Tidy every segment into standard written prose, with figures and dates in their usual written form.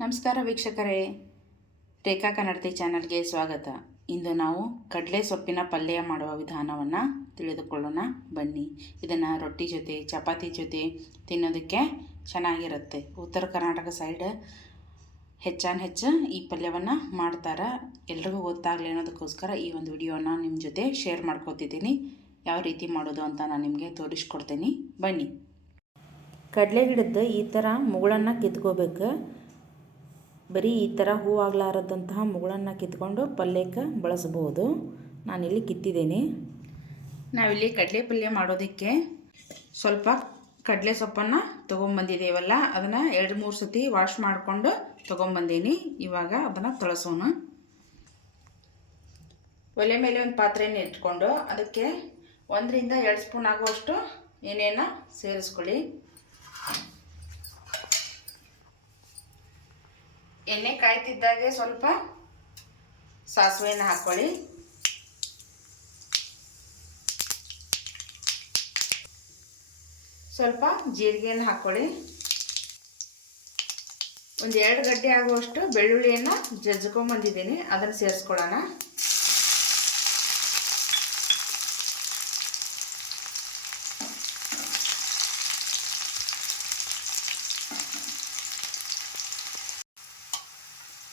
ನಮಸ್ಕಾರ ವೀಕ್ಷಕರೇ, ರೇಖಾ ಕನ್ನಡತಿ ಚಾನಲ್ಗೆ ಸ್ವಾಗತ. ಇಂದು ನಾವು ಕಡಲೆ ಸೊಪ್ಪಿನ ಪಲ್ಯ ಮಾಡುವ ವಿಧಾನವನ್ನು ತಿಳಿದುಕೊಳ್ಳೋಣ ಬನ್ನಿ. ಇದನ್ನು ರೊಟ್ಟಿ ಜೊತೆ ಚಪಾತಿ ಜೊತೆ ತಿನ್ನೋದಕ್ಕೆ ಚೆನ್ನಾಗಿರುತ್ತೆ. ಉತ್ತರ ಕರ್ನಾಟಕ ಸೈಡ್ ಹೆಚ್ಚು ಈ ಪಲ್ಯವನ್ನು ಮಾಡ್ತಾರೆ. ಎಲ್ರಿಗೂ ಗೊತ್ತಾಗಲಿ ಅನ್ನೋದಕ್ಕೋಸ್ಕರ ಈ ಒಂದು ವಿಡಿಯೋನ ನಿಮ್ಮ ಜೊತೆ ಶೇರ್ ಮಾಡ್ಕೊತಿದ್ದೀನಿ. ಯಾವ ರೀತಿ ಮಾಡೋದು ಅಂತ ನಾನು ನಿಮಗೆ ತೋರಿಸ್ಕೊಡ್ತೀನಿ ಬನ್ನಿ. ಕಡಲೆ ಗಿಡದ್ದು ಈ ಥರ ಮುಗುಳನ್ನು ಕಿತ್ಕೋಬೇಕು. ಬರೀ ಈ ಥರ ಹೂವಾಗಲಾರದಂತಹ ಮುಗುಳನ್ನು ಕಿತ್ಕೊಂಡು ಪಲ್ಯಕ್ಕೆ ಬಳಸ್ಬೋದು. ನಾನಿಲ್ಲಿ ಕಿತ್ತಿದ್ದೀನಿ. ನಾವಿಲ್ಲಿ ಕಡಲೆ ಪಲ್ಯ ಮಾಡೋದಕ್ಕೆ ಸ್ವಲ್ಪ ಕಡಲೆ ಸೊಪ್ಪನ್ನು ತೊಗೊಂಬಂದಿದ್ದೇವಲ್ಲ, ಅದನ್ನು 2-3 ಸತಿ ವಾಶ್ ಮಾಡಿಕೊಂಡು ತೊಗೊಂಬಂದೀನಿ. ಇವಾಗ ಅದನ್ನು ತೊಳಸೋಣ. ಒಲೆ ಮೇಲೆ ಒಂದು ಪಾತ್ರೆಯನ್ನು ಇಟ್ಕೊಂಡು ಅದಕ್ಕೆ 1-2 ಸ್ಪೂನ್ ಆಗುವಷ್ಟು ಎಣ್ಣೆಯನ್ನು ಸೇರಿಸ್ಕೊಳ್ಳಿ. ಎಣ್ಣೆ ಕಾಯ್ತಿದ್ದಾಗೆ ಸ್ವಲ್ಪ ಸಾಸಿವೆಯನ್ನು ಹಾಕ್ಕೊಳ್ಳಿ. ಸ್ವಲ್ಪ ಜೀರಿಗೆಯನ್ನು ಹಾಕ್ಕೊಳ್ಳಿ. 1-2 ಗಡ್ಡೆ ಆಗುವಷ್ಟು ಬೆಳ್ಳುಳ್ಳಿಯನ್ನು ಜಜ್ಜಿಕೊಂಡ್ಬಂದಿದ್ದೀನಿ, ಅದನ್ನು ಸೇರಿಸ್ಕೊಳ್ಳೋಣ.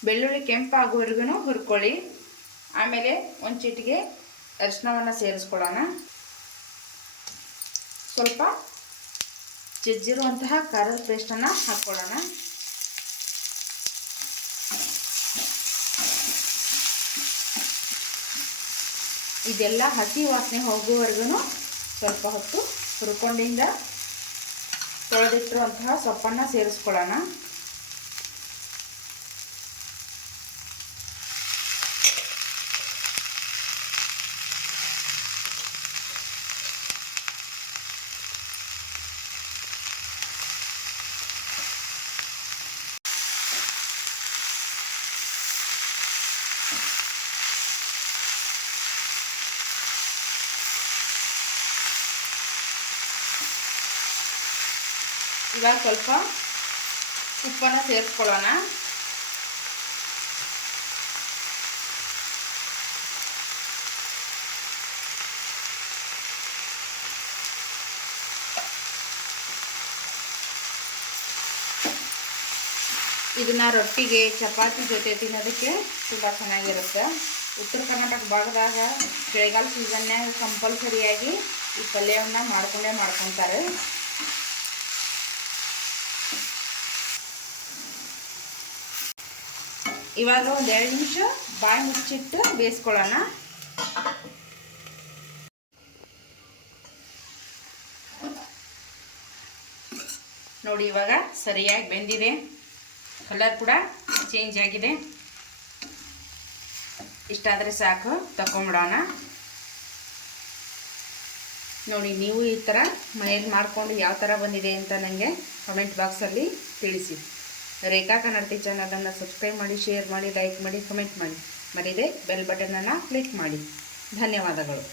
ಬೆಳ್ಳುಳ್ಳಿ ಕೆಂಪಾಗುವವರೆಗೂ ಹುರ್ಕೊಳ್ಳಿ. ಆಮೇಲೆ ಒಂದು ಚಿಟಿಕೆ ಅರಿಶಿನವನ್ನು ಸೇರಿಸ್ಕೊಳ್ಳೋಣ. ಸ್ವಲ್ಪ ಜಜ್ಜಿರುವಂತಹ ಖಾರದ ಪೇಸ್ಟನ್ನು ಹಾಕ್ಕೊಳ್ಳೋಣ. ಇದೆಲ್ಲ ಹಸಿ ವಾಸನೆ ಹೋಗುವವರೆಗೂ ಸ್ವಲ್ಪ ಹೊತ್ತು ಹುರ್ಕೊಂಡಿಂದ ತೊಳೆದಿಟ್ಟಿರುವಂತಹ ಸೊಪ್ಪನ್ನು ಸೇರಿಸ್ಕೊಳ್ಳೋಣ. ಇವಾಗ ಸ್ವಲ್ಪ ಉಪ್ಪನ್ನು ಸೇರಿಸ್ಕೊಳ್ಳೋಣ. ಇದನ್ನ ರೊಟ್ಟಿಗೆ ಚಪಾತಿ ಜೊತೆ ತಿನ್ನೋದಕ್ಕೆ ತುಂಬ ಚೆನ್ನಾಗಿರುತ್ತೆ. ಉತ್ತರ ಕರ್ನಾಟಕ ಭಾಗದಾಗ ಚಳಿಗಾಲ ಸೀಸನ್ಯಾಗ ಕಂಪಲ್ಸರಿಯಾಗಿ ಈ ಪಲ್ಯವನ್ನು ಮಾಡ್ಕೊತಾರೆ. ಇವಾಗ 1-2 ನಿಮಿಷ ಬಾಯಿ ಮುಚ್ಚಿಟ್ಟು ಬೇಯಿಸ್ಕೊಳ್ಳೋಣ. ನೋಡಿ, ಇವಾಗ ಸರಿಯಾಗಿ ಬೆಂದಿದೆ. ಕಲರ್ ಕೂಡ ಚೇಂಜ್ ಆಗಿದೆ. ಇಷ್ಟಾದರೆ ಸಾಕು, ತಗೊಂಬಿಡೋಣ. ನೋಡಿ, ನೀವು ಈ ಥರ ಮನೇಲಿ ಮಾಡಿಕೊಂಡು ಯಾವ ಥರ ಬಂದಿದೆ ಅಂತ ನನಗೆ ಕಮೆಂಟ್ ಬಾಕ್ಸಲ್ಲಿ ತಿಳಿಸಿ. ರೇಖಾ ಕನ್ನಡತಿ ಚಾನಲನ್ನು ಸಬ್ಸ್ಕ್ರೈಬ್ ಮಾಡಿ, ಶೇರ್ ಮಾಡಿ, ಲೈಕ್ ಮಾಡಿ, ಕಮೆಂಟ್ ಮಾಡಿ. ಮರೀದೆ ಬೆಲ್ ಬಟನನ್ನು ಕ್ಲಿಕ್ ಮಾಡಿ. ಧನ್ಯವಾದಗಳು.